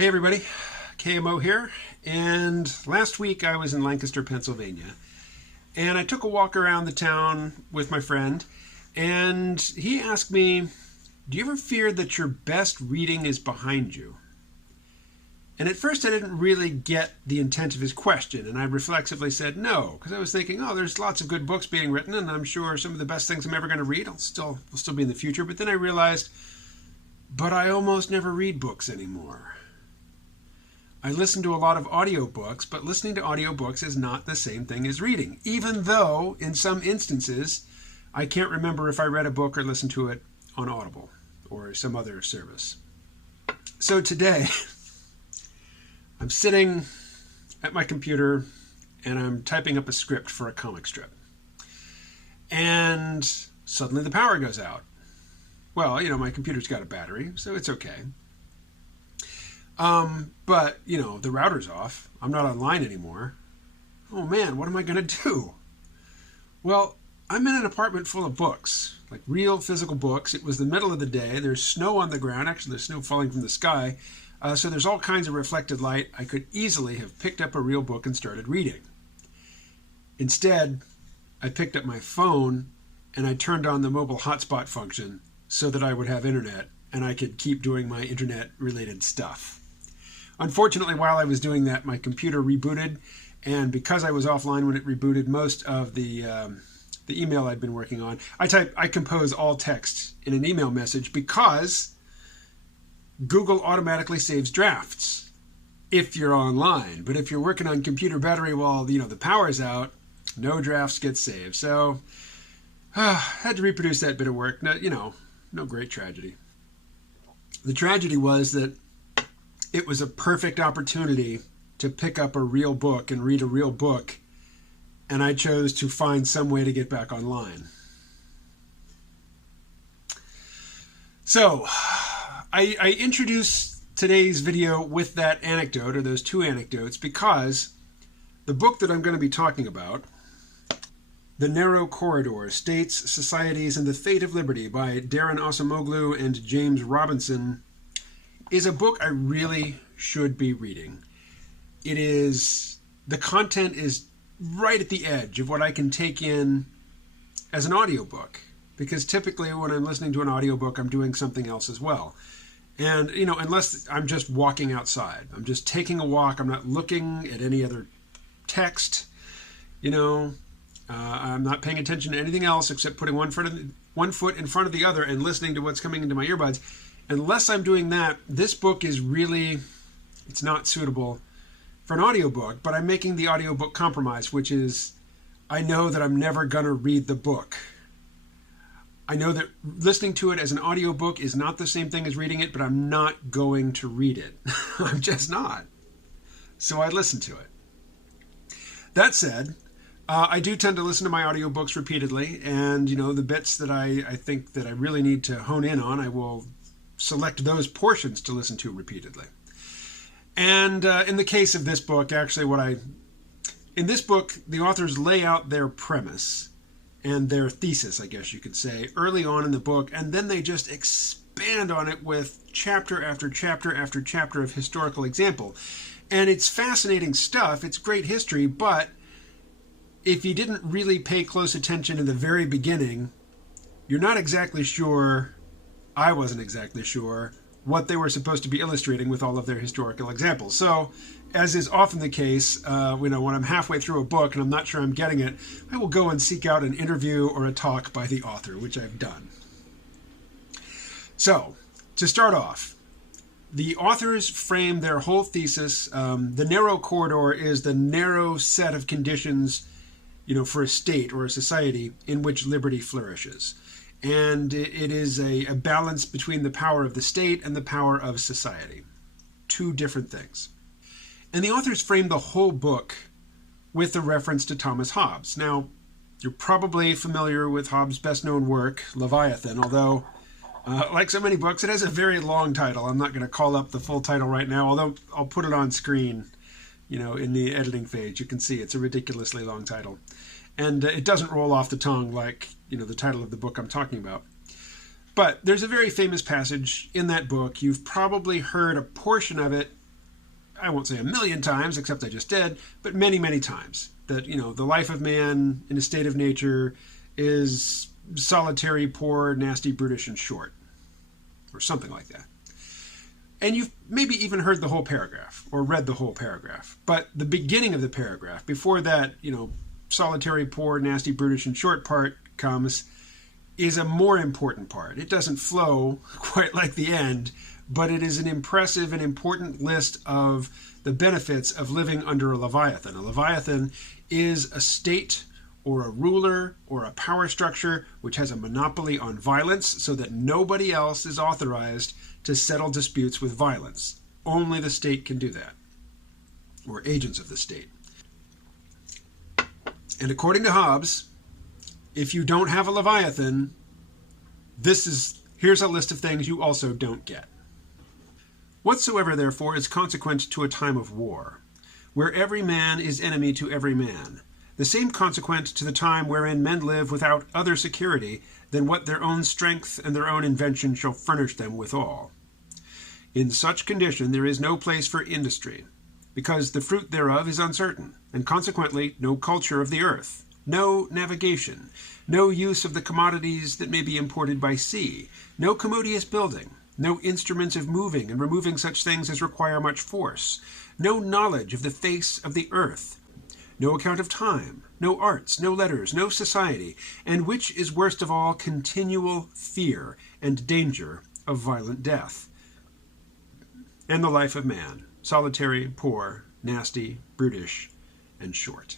Hey everybody, KMO here, and last week I was in Lancaster, Pennsylvania, and I took a walk around the town with my friend, and he asked me, do you ever fear that your best reading is behind you? And at first I didn't really get the intent of his question, and I reflexively said no, because I was thinking, oh, there's lots of good books being written, and I'm sure some of the best things I'm ever going to read will still be in the future. But then I realized, but I almost never read books anymore. I listen to a lot of audiobooks, but listening to audiobooks is not the same thing as reading, even though in some instances I can't remember if I read a book or listened to it on Audible or some other service. So today I'm sitting at my computer and I'm typing up a script for a comic strip. And suddenly the power goes out. Well, my computer's got a battery, so it's okay. But, the router's off. I'm not online anymore. Oh man, what am I going to do? Well, I'm in an apartment full of books, like real physical books. It was the middle of the day. There's snow on the ground. Actually, there's snow falling from the sky. So there's all kinds of reflected light. I could easily have picked up a real book and started reading. Instead, I picked up my phone and I turned on the mobile hotspot function so that I would have internet and I could keep doing my internet-related stuff. Unfortunately, while I was doing that, my computer rebooted, and because I was offline when it rebooted, most of the email I'd been working on, I compose all text in an email message because Google automatically saves drafts if you're online. But if you're working on computer battery while the power's out, no drafts get saved. So had to reproduce that bit of work. No great tragedy. The tragedy was that it was a perfect opportunity to pick up a real book and read a real book, and I chose to find some way to get back online. So, I introduced today's video with that anecdote, or those two anecdotes, because the book that I'm going to be talking about, The Narrow Corridor, States, Societies, and the Fate of Liberty by Daron Acemoglu and James Robinson, is a book I really should be reading. The content is right at the edge of what I can take in as an audiobook, because typically when I'm listening to an audiobook, I'm doing something else as well. And, unless I'm just walking outside, I'm just taking a walk, I'm not looking at any other text, I'm not paying attention to anything else except putting one foot in front of the other and listening to what's coming into my earbuds. Unless I'm doing that, this book is it's not suitable for an audiobook, but I'm making the audiobook compromise, which is I know that I'm never going to read the book. I know that listening to it as an audiobook is not the same thing as reading it, but I'm not going to read it. I'm just not. So I listen to it. That said, I do tend to listen to my audiobooks repeatedly, and the bits that I think that I really need to hone in on, I will select those portions to listen to repeatedly. And in the case of this book, actually in this book, the authors lay out their premise and their thesis, I guess you could say, early on in the book, and then they just expand on it with chapter after chapter after chapter of historical example. And it's fascinating stuff, it's great history, but if you didn't really pay close attention in the very beginning, you're not exactly sure, I wasn't exactly sure, what they were supposed to be illustrating with all of their historical examples. So, as is often the case, when I'm halfway through a book and I'm not sure I'm getting it, I will go and seek out an interview or a talk by the author, which I've done. So, to start off, the authors frame their whole thesis. The narrow corridor is the narrow set of conditions, for a state or a society in which liberty flourishes. And it is a balance between the power of the state and the power of society. Two different things. And the authors frame the whole book with a reference to Thomas Hobbes. Now, you're probably familiar with Hobbes' best-known work, Leviathan, although, like so many books, it has a very long title. I'm not going to call up the full title right now, although I'll put it on screen, in the editing phase. You can see it's a ridiculously long title. And it doesn't roll off the tongue like, the title of the book I'm talking about. But there's a very famous passage in that book. You've probably heard a portion of it I won't say a million times, except I just did, but many, many times, that, the life of man in a state of nature is solitary, poor, nasty, brutish, and short, or something like that. And you've maybe even heard the whole paragraph or read the whole paragraph. But the beginning of the paragraph, before that, solitary, poor, nasty, brutish, and short part comes, is a more important part. It doesn't flow quite like the end, but it is an impressive and important list of the benefits of living under a Leviathan. A Leviathan is a state or a ruler or a power structure which has a monopoly on violence, so that nobody else is authorized to settle disputes with violence. Only the state can do that, or agents of the state. And according to Hobbes, if you don't have a Leviathan, here's a list of things you also don't get. Whatsoever, therefore, is consequent to a time of war, where every man is enemy to every man, the same consequent to the time wherein men live without other security than what their own strength and their own invention shall furnish them withal. In such condition there is no place for industry, because the fruit thereof is uncertain, and consequently no culture of the earth, no navigation, no use of the commodities that may be imported by sea, no commodious building, no instruments of moving and removing such things as require much force, no knowledge of the face of the earth, no account of time, no arts, no letters, no society, and which is worst of all, continual fear and danger of violent death. And the life of man, solitary, poor, nasty, brutish, and short.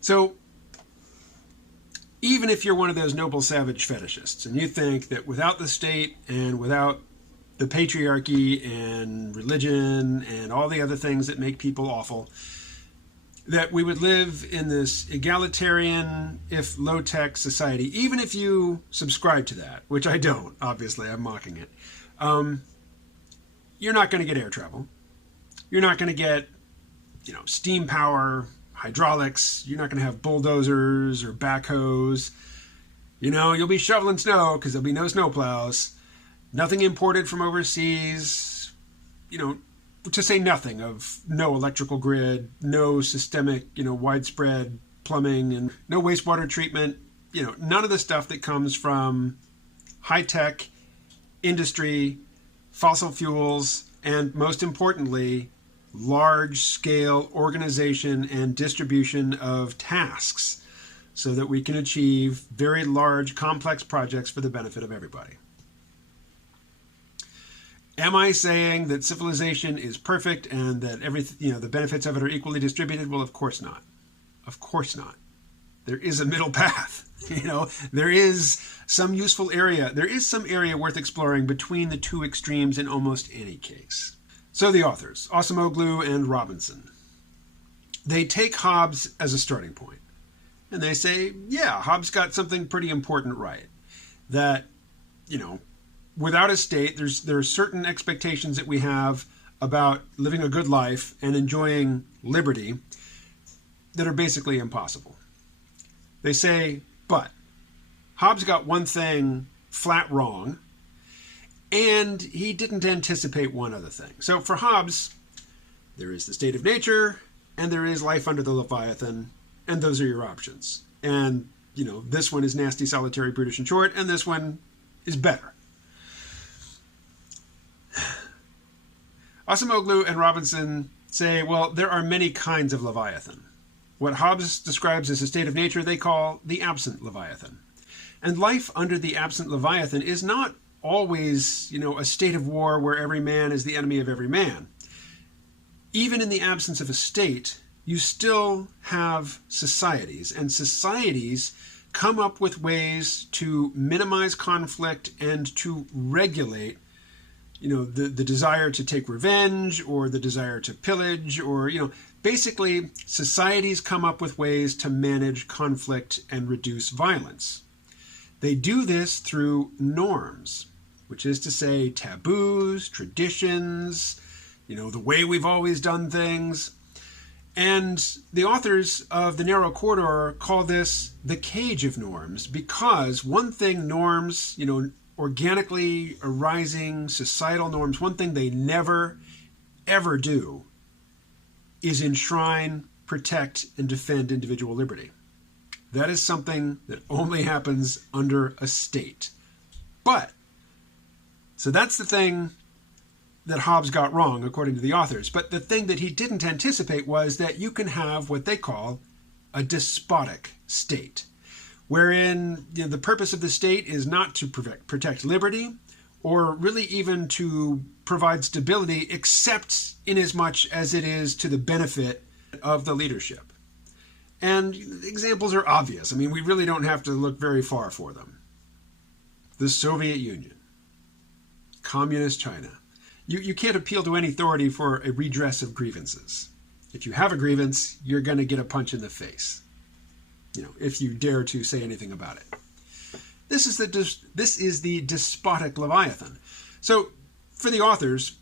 So, even if you're one of those noble savage fetishists, and you think that without the state and without the patriarchy and religion and all the other things that make people awful, that we would live in this egalitarian, if low-tech society, even if you subscribe to that, which I don't, obviously, I'm mocking it, you're not going to get air travel. You're not going to get, steam power, hydraulics. You're not going to have bulldozers or backhoes. You'll be shoveling snow because there'll be no snowplows. Nothing imported from overseas. To say nothing of no electrical grid, no systemic, widespread plumbing, and no wastewater treatment. None of the stuff that comes from high-tech industry, fossil fuels, and most importantly, large-scale organization and distribution of tasks so that we can achieve very large, complex projects for the benefit of everybody. Am I saying that civilization is perfect and that the benefits of it are equally distributed? Well, of course not. Of course not. There is a middle path. There is some useful area. There is some area worth exploring between the two extremes in almost any case. So the authors, Acemoglu and Robinson, they take Hobbes as a starting point. And they say, yeah, Hobbes got something pretty important right. That, without a state, there are certain expectations that we have about living a good life and enjoying liberty that are basically impossible. They say, but Hobbes got one thing flat wrong, and he didn't anticipate one other thing. So for Hobbes, there is the state of nature, and there is life under the Leviathan, and those are your options. And, this one is nasty, solitary, brutish, and short, and this one is better. Acemoglu and Robinson say, well, there are many kinds of Leviathan. What Hobbes describes as a state of nature, they call the absent Leviathan. And life under the absent Leviathan is not always, a state of war where every man is the enemy of every man. Even in the absence of a state, you still have societies, and societies come up with ways to minimize conflict and to regulate the desire to take revenge or the desire to pillage or, basically societies come up with ways to manage conflict and reduce violence. They do this through norms, which is to say taboos, traditions, the way we've always done things. And the authors of The Narrow Corridor call this the cage of norms because one thing norms, organically arising societal norms, one thing they never, ever do is enshrine, protect, and defend individual liberty. That is something that only happens under a state. So that's the thing that Hobbes got wrong, according to the authors. But the thing that he didn't anticipate was that you can have what they call a despotic state, wherein the purpose of the state is not to protect liberty or really even to provide stability, except in as much as it is to the benefit of the leadership. And examples are obvious. I mean, we really don't have to look very far for them. The Soviet Union, Communist China. You can't appeal to any authority for a redress of grievances. If you have a grievance, you're going to get a punch in the face, if you dare to say anything about it. This is the despotic Leviathan. So, for the authors,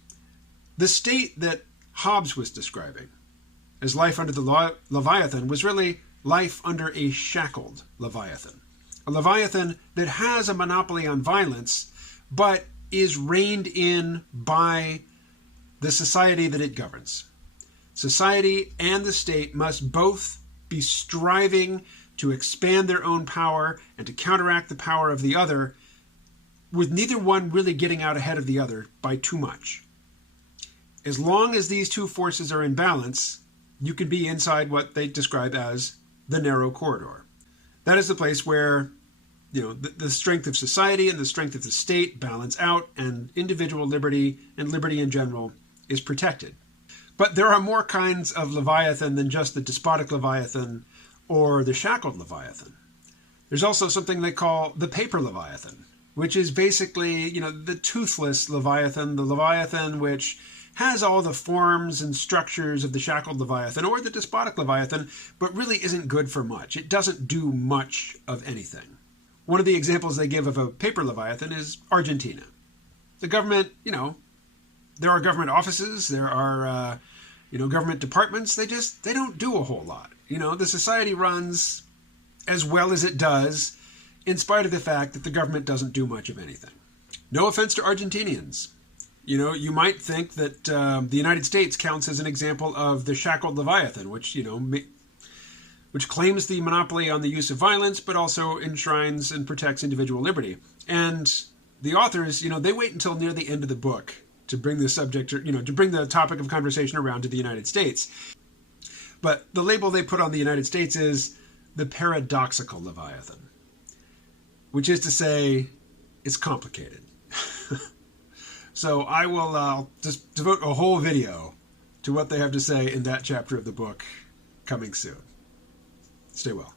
the state that Hobbes was describing as life under the Leviathan was really life under a shackled Leviathan. A Leviathan that has a monopoly on violence, but is reined in by the society that it governs. Society and the state must both be striving to expand their own power and to counteract the power of the other, with neither one really getting out ahead of the other by too much. As long as these two forces are in balance, you can be inside what they describe as the narrow corridor. That is the place where the strength of society and the strength of the state balance out, and individual liberty and liberty in general is protected. But there are more kinds of Leviathan than just the despotic Leviathan or the shackled Leviathan. There's also something they call the paper Leviathan, which is basically, the toothless Leviathan, the Leviathan which has all the forms and structures of the shackled Leviathan or the despotic Leviathan, but really isn't good for much. It doesn't do much of anything. One of the examples they give of a paper Leviathan is Argentina. The government, there are government offices, there are, government departments. They don't do a whole lot. The society runs as well as it does, in spite of the fact that the government doesn't do much of anything. No offense to Argentinians. You might think that the United States counts as an example of the shackled Leviathan, which claims the monopoly on the use of violence, but also enshrines and protects individual liberty. And the authors, they wait until near the end of the book to bring the subject, to bring the topic of conversation around to the United States. But the label they put on the United States is the paradoxical Leviathan, which is to say, it's complicated. So I will just devote a whole video to what they have to say in that chapter of the book coming soon. Stay well.